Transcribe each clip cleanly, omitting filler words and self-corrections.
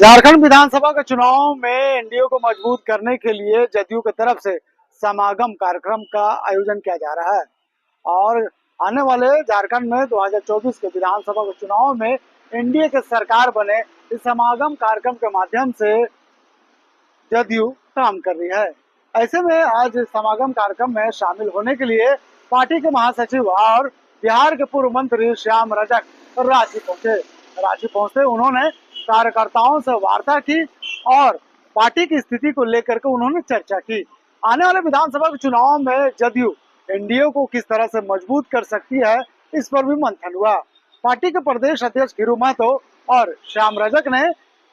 झारखंड विधानसभा के चुनाव में एनडीए को मजबूत करने के लिए जदयू की तरफ से समागम कार्यक्रम का आयोजन किया जा रहा है और आने वाले झारखंड में 2024 के विधानसभा के चुनाव में एनडीए की सरकार बने, इस समागम कार्यक्रम के माध्यम से जदयू काम कर रही है। ऐसे में आज समागम कार्यक्रम में शामिल होने के लिए पार्टी के महासचिव और बिहार के पूर्व मंत्री श्याम रजक रांची पहुंचे। रांची पहुंचते उन्होंने कार्यकर्ताओं से वार्ता की और पार्टी की स्थिति को लेकर के उन्होंने चर्चा की। आने वाले विधानसभा के चुनाव में जदयू एनडीए को किस तरह से मजबूत कर सकती है, इस पर भी मंथन हुआ। पार्टी के प्रदेश अध्यक्ष गिरू महतो और श्याम रजक ने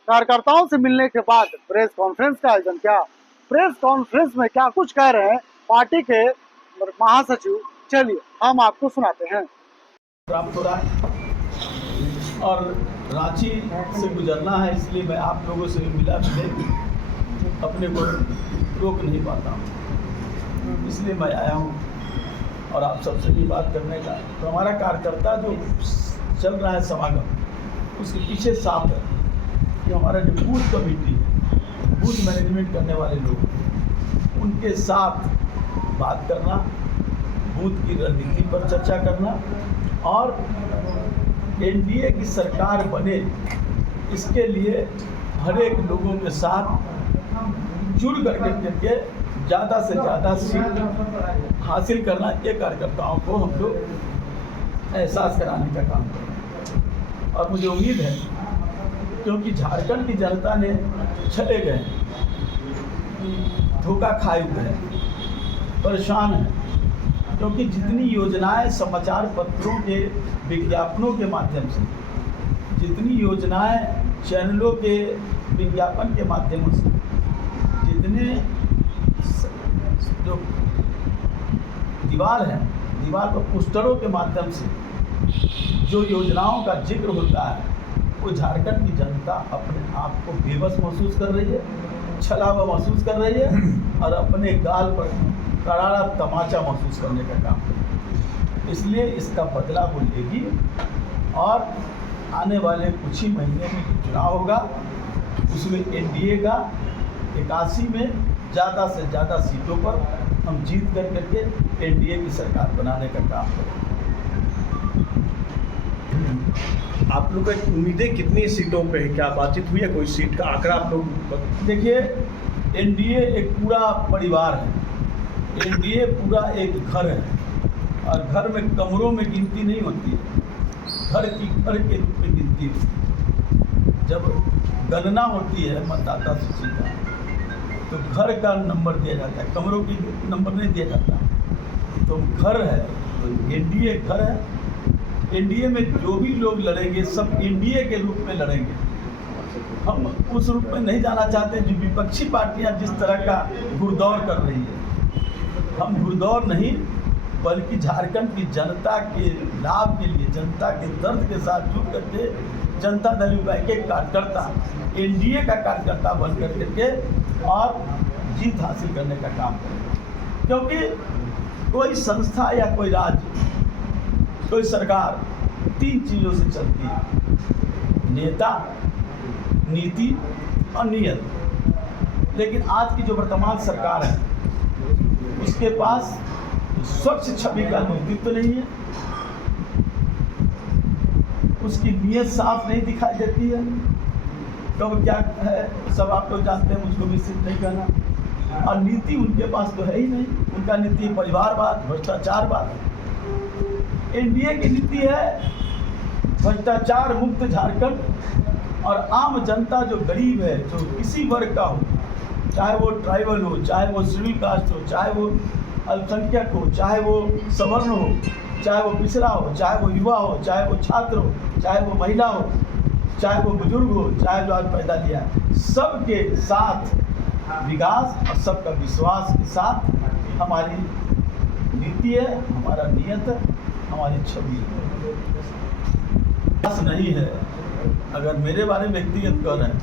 कार्यकर्ताओं से मिलने के बाद प्रेस कॉन्फ्रेंस का आयोजन किया। प्रेस कॉन्फ्रेंस में क्या कुछ कह रहे हैं पार्टी के महासचिव, चलिए हम आपको सुनाते हैं। और रांची से गुजरना है, इसलिए मैं आप लोगों से मिला अपने को रोक नहीं पाता हूँ, इसलिए मैं आया हूँ और आप सबसे भी बात करने का। तो हमारा कार्यकर्ता जो चल रहा है समागम, उसके पीछे साफ है कि हमारा जो बूथ कमेटी है, बूथ मैनेजमेंट करने वाले लोग, उनके साथ बात करना, बूथ की रणनीति पर चर्चा करना और एनडीए की सरकार बने, इसके लिए हर एक लोगों के साथ जुड़ करके ज़्यादा से ज़्यादा सीट हासिल करना, ये कार्यकर्ताओं को हम लोग एहसास कराने का काम करें। और मुझे उम्मीद है, क्योंकि झारखंड की जनता ने चले गए, धोखा खाए हुए हैं, परेशान हैं, क्योंकि जितनी योजनाएं समाचार पत्रों के विज्ञापनों के माध्यम से, जितनी योजनाएं चैनलों के विज्ञापन के माध्यम से, जितने जो दीवार पर पोस्टरों के माध्यम से जो योजनाओं का जिक्र होता है, वो झारखंड की जनता अपने आप को बेबस महसूस कर रही है, छला हुआ महसूस कर रही है और अपने गाल पर करारा तमाचा महसूस करने का काम है। इसलिए इसका बदला वो लेगी और आने वाले कुछ ही महीने में चुनाव होगा, उसमें एनडीए का 81 में ज़्यादा से ज़्यादा सीटों पर हम जीत करके एनडीए की सरकार बनाने का काम करेंगे। आप लोग की उम्मीदें कितनी सीटों पे है? क्या बातचीत हुई है? कोई सीट का आंकड़ा आप लोग? देखिए, एनडीए एक पूरा परिवार है, एनडीए पूरा एक घर है और घर में कमरों में गिनती नहीं होती है, घर के रूप में गिनती है। जब गणना होती है मतदाता सूची का, तो घर का नंबर दिया जाता है, कमरों की नंबर नहीं दिया जाता। तो घर है, तो एनडीए घर है। एनडीए में जो भी लोग लड़ेंगे सब एनडीए के रूप में लड़ेंगे। हम उस रूप में नहीं जाना चाहते जो विपक्षी पार्टियां जिस तरह का घुड़दौड़ कर रही है। हम घुड़दौड़ नहीं, बल्कि झारखंड की जनता के लाभ के लिए, जनता के दर्द के साथ जुड़ करके जनता दल यूनाइटेड के कार्यकर्ता एनडीए का कार्यकर्ता बन करके और जीत हासिल करने का काम करें। क्योंकि कोई संस्था या कोई राज्य, कोई सरकार 3 चीज़ों से चलती है: नेता, नीति और नियत। लेकिन आज की जो वर्तमान सरकार है, उसके पास स्वच्छ छवि का नेतृत्व नहीं है, उसकी नीयत साफ नहीं दिखाई देती है। कब क्या है सब आप लोग जानते हैं, मुझको विस्तृत नहीं कहना। और नीति उनके पास तो है ही नहीं, उनका नीति परिवारवाद, भ्रष्टाचारवाद। एनडीए की नीति है भ्रष्टाचार मुक्त झारखंड और आम जनता जो गरीब है, जो किसी वर्ग का हो, चाहे वो ट्राइबल हो, चाहे वो शेड्यूल कास्ट हो, चाहे वो अल्पसंख्यक हो, चाहे वो सवर्ण हो, चाहे वो पिछड़ा हो, चाहे वो युवा हो, चाहे वो छात्र हो, चाहे वो महिला हो, चाहे वो बुजुर्ग हो, चाहे जो आज पैदा लिया, सबके साथ विकास और सबका विश्वास के साथ हमारी नीति है, हमारा नियत है, हमारी छवि है। नहीं है। अगर मेरे बारे में व्यक्तिगत कह रहे हैं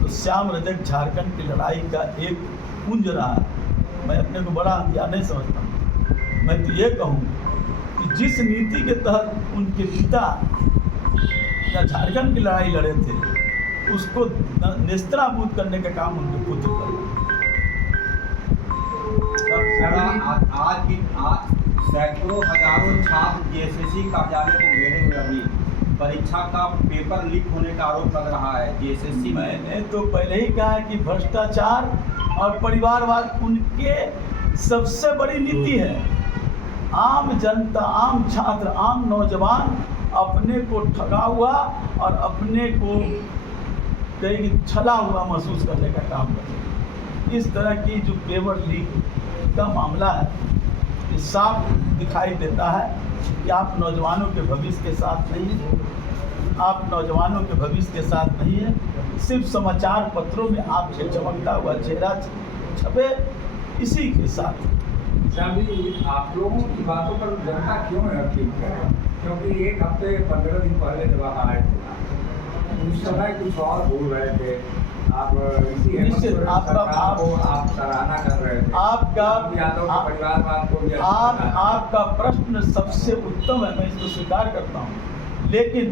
तो श्याम रजक झारखंड की लड़ाई का एक पुंज रहा है। मैं अपने को बड़ा हथियार नहीं समझता। मैं तो ये कहूँ कि जिस नीति के तहत उनके पिता या झारखंड की लड़ाई लड़े थे, उसको नेस्तनाबूद करने का काम उनके पुत्र कर। आज सैकड़ों हजारों छात्र जेएसएससी कार्यालय को घेरे हुए अभी परीक्षा का पेपर लीक होने का आरोप लग रहा है जेएसएससी में। मैंने तो पहले ही कहा है कि भ्रष्टाचार और परिवारवाद उनके सबसे बड़ी नीति है। आम जनता, आम छात्र, आम नौजवान अपने को ठगा हुआ और अपने को कहीं छला हुआ महसूस करने का काम करते। इस तरह की जो पेपर लीक का मामला है, ये साफ दिखाई देता है कि आप नौजवानों के भविष्य के साथ नहीं हैं। आप नौजवानों के भविष्य के साथ नहीं है। सिर्फ समाचार पत्रों में आपसे चमकता हुआ चेहरा छपे, इसी के साथ। आप लोगों की बातों पर जनता क्यों यकीन करे? क्योंकि एक हफ्ते 15 दिन पहले जब आप आए थे उस समय कुछ और बोल रहे थे। आप इसी हेमंत सोरेन सरकार को आप सराहना कर रहे थे। आपका प्रश्न सबसे उत्तम है, मैं इसको स्वीकार करता हूँ। लेकिन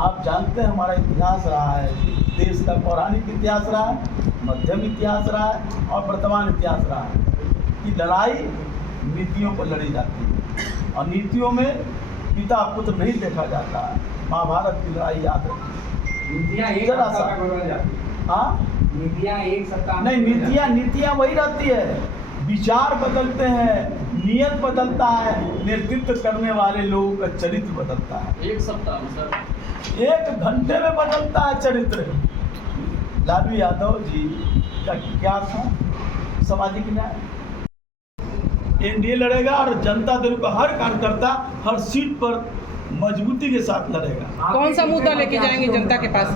आप जानते हैं हमारा इतिहास रहा है, देश का पौराणिक इतिहास रहा है, मध्यम इतिहास रहा है और वर्तमान इतिहास रहा है कि लड़ाई नीतियों पर लड़ी जाती है और नीतियों में पिता पुत्र नहीं देखा जाता है। महाभारत की लड़ाई याद रखिए। नीतियाँ एक सप्ताह नहीं, नीतियाँ वही रहती है। विचार बदलते हैं, नियत बदलता है, नेतृत्व करने वाले लोगों का चरित्र बदलता है। एक सप्ताह में सर, 1 घंटे में बदलता है चरित्र। लालू यादव जी का क्या था? सामाजिक न्याय। एनडीए लड़ेगा और जनता दल का हर कार्यकर्ता हर सीट पर मजबूती के साथ लड़ेगा। कौन सा मुद्दा लेके जाएंगे जनता के पास?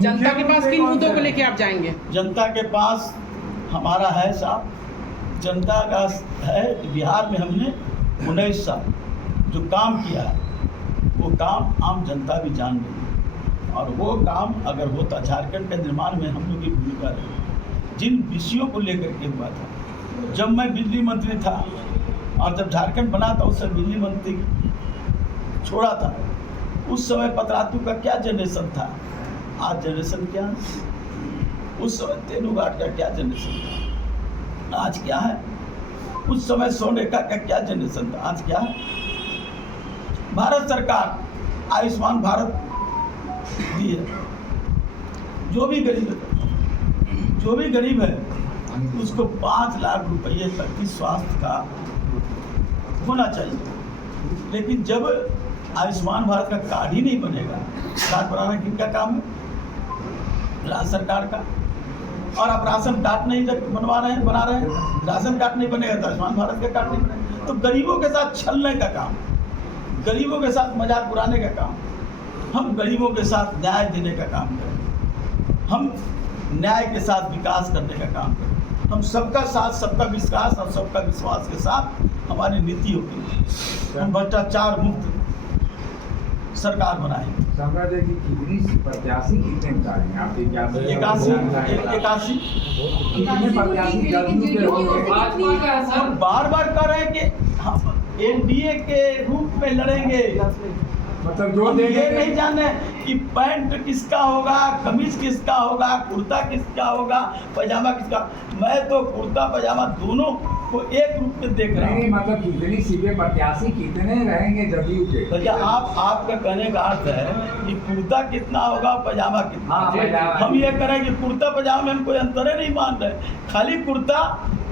जनता के पास किन मुद्दों को लेके आप जाएंगे? जनता के पास हमारा है साहब, जनता का है। बिहार में हमने 19 साल जो काम किया है वो काम आम जनता भी जान रही है और वो काम अगर होता, झारखंड के निर्माण में हम लोग की भूमिका रही। जिन विषयों को लेकर के हुआ था, जब मैं बिजली मंत्री था और जब झारखंड बना था उस समय बिजली मंत्री छोड़ा था, उस समय पतरातू का क्या जनरेशन था, आज जनरेशन क्या है? उस समय तेलुघाट का क्या जनरेशन था, आज क्या है? उस समय सोनेका का क्या जनरेशन था, आज क्या है? भारत सरकार आयुष्मान भारत दी है। जो भी गरीब है उसको 5 लाख रुपये तक की स्वास्थ्य का होना चाहिए। लेकिन जब आयुष्मान भारत का कार्ड ही नहीं बनेगा, कार्ड बनाना किनका काम है? राज्य सरकार का। और आप राशन कार्ड नहीं बना रहे हैं, राशन कार्ड नहीं बनेगा तो आयुष्मान भारत का कार्ड नहीं बनेगा। तो गरीबों के साथ छलने का काम, गरीबों के साथ मजाक उड़ाने का काम। हम गरीबों के साथ न्याय देने का काम करें, हम न्याय के साथ विकास करने का काम करें। हम सबका साथ, सबका विश्वास और सबका विश्वास के साथ हमारी नीति होगी। हम भ्रष्टाचार मुक्त सरकार बनाएंगे। संप्रदाय की कितनी प्रत्याशी कितने उतारेंगे आपके क्या? 81 कितने प्रत्याशी जदयू के होंगे? हम बार कह रहे हैं कि हम एनडीए के रूप में लड़ेंगे। मतलब जो ये नहीं जाने कि पैंट किसका होगा, कमीज किसका होगा, कुर्ता किसका होगा, पैजामा किसका। मैं तो कुर्ता पजामा दोनों को एक रूप में देख रहा हूँ। मतलब कितनी सीटें प्रत्याशी कितने रहेंगे जदयू के? भैया आपका कहने का अर्थ है कि कुर्ता कितना होगा, पजामा कितना? हम ये करें कि कुर्ता पजामा में हम कोई अंतर नहीं मान रहे। खाली कुर्ता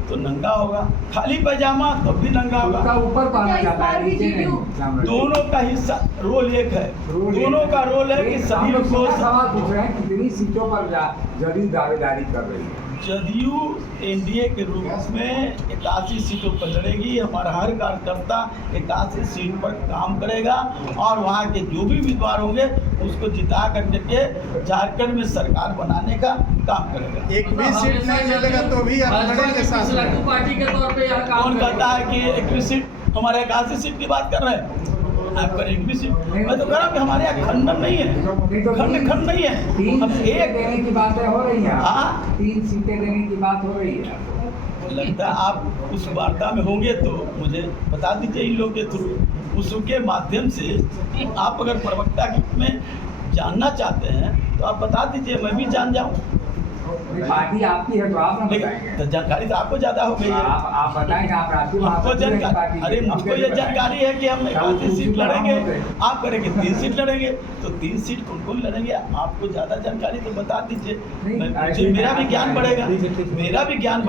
तो नंगा होगा, खाली पैजामा तो भी नंगा होगा। ऊपर पहना जाता है, नीचे नहीं। दोनों का हिस्सा रोल एक है, दोनों का रोल है कि सभी लोग सवाल पूछ रहे हैं कितनी सीटों पर जदयू दावेदारी कर रही है? जदयू एनडीए के रूप में 81 सीटों पर लड़ेगी। हमारा हर कार्यकर्ता 81 सीट पर काम करेगा और वहाँ के जो भी उम्मीदवार होंगे उसको जिता करके के झारखंड में सरकार बनाने का काम करेगा। एक भी सीट नहीं मिलेगा तो भी पार्टी के तौर पे यह काम कौन कहता है कि 21 सीट? हमारे 81 सीट की बात कर रहे हैं आप पर 21 सीट। मैं तो कह रहा हूँ कि हमारे यहाँ खंडन नहीं है, खंड नहीं है। अब एक देने की बातें हो रही हैं। 3 सीटें देने की बात हो रही है। लगता है आप उस वार्ता में होंगे तो मुझे बता दीजिए इन लोगों के थ्रू, उसके माध्यम से आप अगर प्रवक्ता के रूप में जानना चाहते हैं तो आप बता दीजिए, मैं भी जान जाऊँ। पार्टी आपकी है तो आप ना लेकिन बताएंगे। तो जानकारी तो आपको ज़्यादा हो गई है। आप बताएंगे, आप राष्ट्रीय मुझको महासचिव हैं जानकारी, पार्टी के, अरे आप मुझको कैसे ये बताएंगे? जानकारी है कि हम तो 31 सीट उसी लड़ेंगे, तरह होंगे। आप करेंगे 3 सीट लड़ेंगे, तो 3 सीट कौन लड़ेंगे, आपको ज़्यादा जानकारी तो बता दीजिए। नहीं, मैं ऐसे मुझे मेरा भी आप ज्ञान बताएंगे। बढ़ेगा, मेरा भी ज्ञान